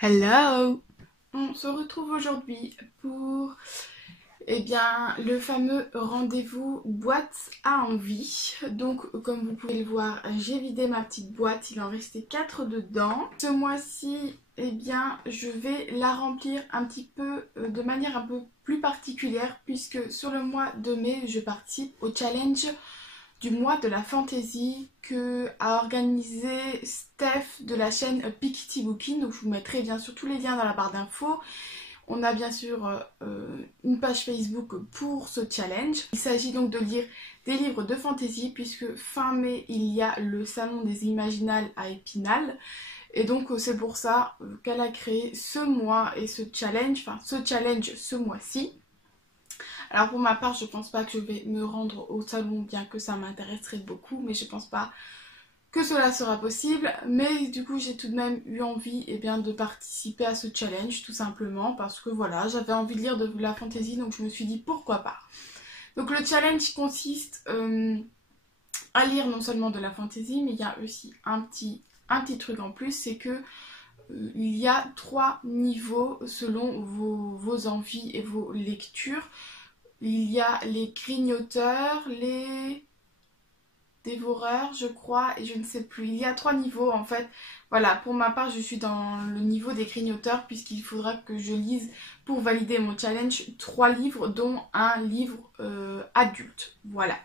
Hello! On se retrouve aujourd'hui pour le fameux rendez-vous boîte à envie. Donc comme vous pouvez le voir, j'ai vidé ma petite boîte, il en restait 4 dedans. Ce mois-ci, je vais la remplir un petit peu de manière un peu plus particulière puisque sur le mois de mai, je participe au challenge du mois de la fantasy que a organisé Steph de la chaîne Piketty Booking. Donc je vous mettrai bien sûr tous les liens dans la barre d'infos. On a bien sûr une page Facebook pour ce challenge. Il s'agit donc de lire des livres de fantasy puisque fin mai il y a le salon des Imaginales à Épinal. Et donc c'est pour ça qu'elle a créé ce mois et ce challenge ce mois-ci. Alors pour ma part, je pense pas que je vais me rendre au salon, bien que ça m'intéresserait beaucoup, mais je pense pas que cela sera possible. Mais du coup, j'ai tout de même eu envie de participer à ce challenge, tout simplement, parce que voilà, j'avais envie de lire de la fantasy, donc je me suis dit pourquoi pas. Donc le challenge consiste à lire non seulement de la fantasy, mais il y a aussi un petit truc en plus, c'est que il y a 3 niveaux selon vos envies et vos lectures. Il y a les grignoteurs, les dévoreurs, je crois, et je ne sais plus. Il y a 3 niveaux en fait. Voilà, pour ma part, je suis dans le niveau des grignoteurs puisqu'il faudra que je lise pour valider mon challenge 3 livres, dont un livre adulte. Voilà.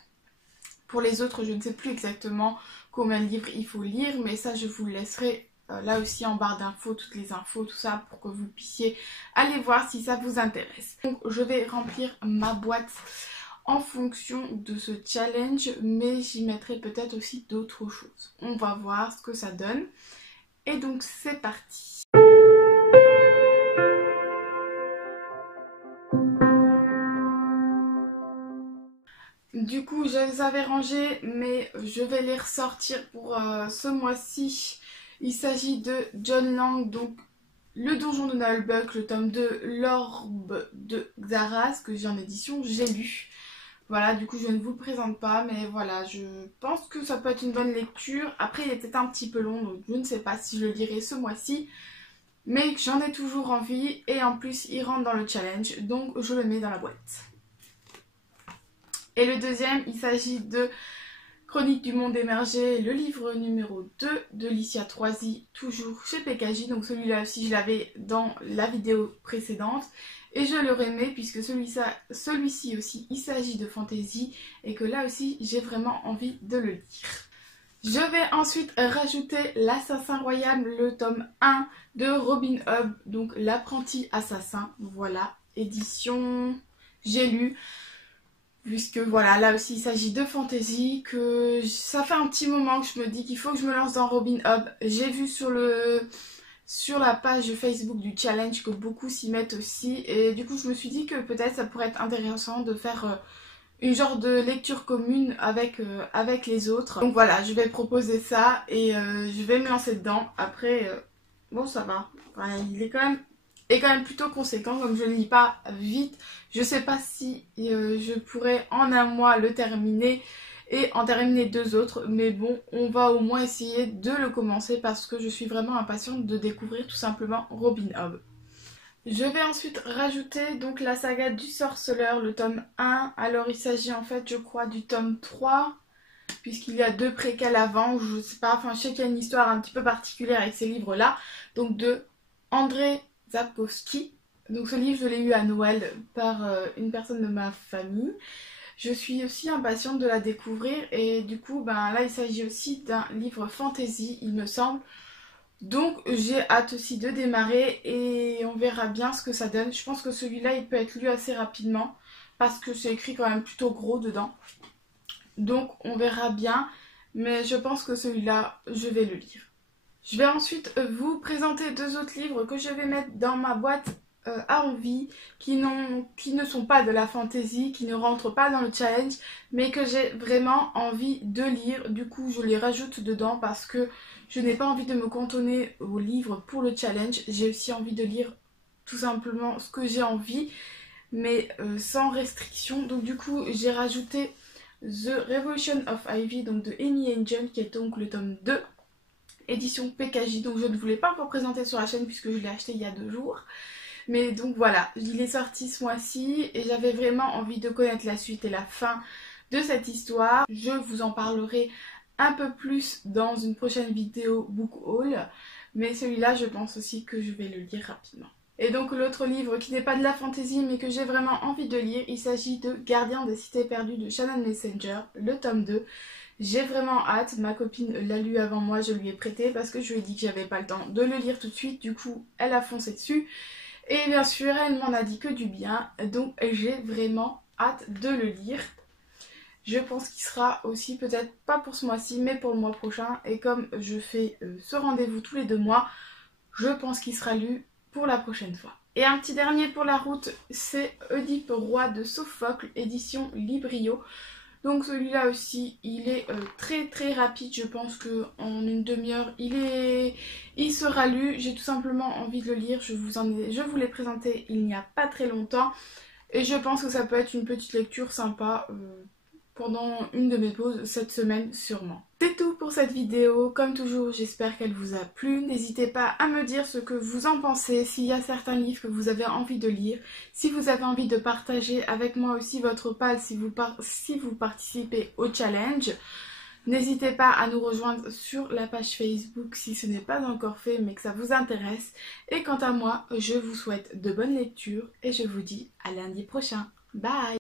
Pour les autres, je ne sais plus exactement combien de livres il faut lire, mais ça, je vous laisserai là aussi en barre d'infos, toutes les infos, tout ça, pour que vous puissiez aller voir si ça vous intéresse. Donc je vais remplir ma boîte en fonction de ce challenge, mais j'y mettrai peut-être aussi d'autres choses. On va voir ce que ça donne. Et donc c'est parti. Du coup, je les avais rangés, mais je vais les ressortir pour ce mois-ci. Il s'agit de John Lang, donc Le Donjon de Nullbuck, le tome 2, L'Orbe de Xaras, que j'ai en édition, j'ai lu. Voilà, du coup je ne vous le présente pas, mais voilà, je pense que ça peut être une bonne lecture. Après il est peut-être un petit peu long, donc je ne sais pas si je le lirai ce mois-ci. Mais j'en ai toujours envie, et en plus il rentre dans le challenge, donc je le mets dans la boîte. Et le deuxième, il s'agit de Chronique du monde émergé, le livre numéro 2 de Licia Troisi, toujours chez PKJ. Donc celui-là aussi, je l'avais dans la vidéo précédente. Et je le remets puisque celui-ci aussi, il s'agit de fantasy. Et que là aussi, j'ai vraiment envie de le lire. Je vais ensuite rajouter L'Assassin Royal, le tome 1 de Robin Hood. Donc l'apprenti assassin, voilà, édition j'ai lu. Puisque voilà, là aussi il s'agit de fantasy, que ça fait un petit moment que je me dis qu'il faut que je me lance dans Robin Hood. J'ai vu sur la page Facebook du challenge que beaucoup s'y mettent aussi. Et du coup je me suis dit que peut-être ça pourrait être intéressant de faire une genre de lecture commune avec les autres. Donc voilà, je vais proposer ça et je vais me lancer dedans. Après, bon ça va. Voilà, il est quand même plutôt conséquent, comme je ne lis pas vite. Je sais pas si je pourrais en un mois le terminer et en terminer 2 autres, mais bon, on va au moins essayer de le commencer parce que je suis vraiment impatiente de découvrir tout simplement Robin Hood. Je vais ensuite rajouter donc la saga du sorceleur, le tome 1. Alors il s'agit en fait, je crois, du tome 3, puisqu'il y a 2 préquels avant, je sais pas, enfin je sais qu'il y a une histoire un petit peu particulière avec ces livres-là. Donc de André Sapkowski. Donc ce livre, je l'ai eu à Noël par une personne de ma famille. Je suis aussi impatiente de la découvrir et du coup, là il s'agit aussi d'un livre fantasy, il me semble. Donc j'ai hâte aussi de démarrer et on verra bien ce que ça donne. Je pense que celui-là, il peut être lu assez rapidement parce que c'est écrit quand même plutôt gros dedans. Donc on verra bien, mais je pense que celui-là, je vais le lire. Je vais ensuite vous présenter 2 autres livres que je vais mettre dans ma boîte à envie, qui ne sont pas de la fantasy, qui ne rentrent pas dans le challenge, mais que j'ai vraiment envie de lire. Du coup, je les rajoute dedans parce que je n'ai pas envie de me cantonner aux livres pour le challenge. J'ai aussi envie de lire tout simplement ce que j'ai envie, mais sans restriction. Donc du coup, j'ai rajouté The Revolution of Ivy, donc de Amy Angel, qui est donc le tome 2. édition PKJ, donc je ne vous l'ai pas encore présenté sur la chaîne puisque je l'ai acheté il y a 2 jours. Mais donc voilà, il est sorti ce mois-ci et j'avais vraiment envie de connaître la suite et la fin de cette histoire. Je vous en parlerai un peu plus dans une prochaine vidéo book haul, mais celui-là je pense aussi que je vais le lire rapidement. Et donc l'autre livre qui n'est pas de la fantasy mais que j'ai vraiment envie de lire, il s'agit de Gardien des cités perdues de Shannon Messenger, le tome 2. J'ai vraiment hâte, ma copine l'a lu avant moi, je lui ai prêté parce que je lui ai dit que j'avais pas le temps de le lire tout de suite, du coup elle a foncé dessus. Et bien sûr elle m'en a dit que du bien, donc j'ai vraiment hâte de le lire. Je pense qu'il sera aussi peut-être pas pour ce mois-ci mais pour le mois prochain, et comme je fais ce rendez-vous tous les 2 mois, je pense qu'il sera lu pour la prochaine fois. Et un petit dernier pour la route, c'est Oedipe roi de Sophocle, édition Librio. Donc celui-là aussi, il est très rapide, je pense qu'en une demi-heure, il sera lu. J'ai tout simplement envie de le lire, je vous l'ai présenté il n'y a pas très longtemps. Et je pense que ça peut être une petite lecture sympa pendant une de mes pauses cette semaine sûrement. C'est tout pour cette vidéo, comme toujours j'espère qu'elle vous a plu. N'hésitez pas à me dire ce que vous en pensez, s'il y a certains livres que vous avez envie de lire, si vous avez envie de partager avec moi aussi votre pal si vous participez au challenge. N'hésitez pas à nous rejoindre sur la page Facebook si ce n'est pas encore fait mais que ça vous intéresse. Et quant à moi, je vous souhaite de bonnes lectures et je vous dis à lundi prochain. Bye!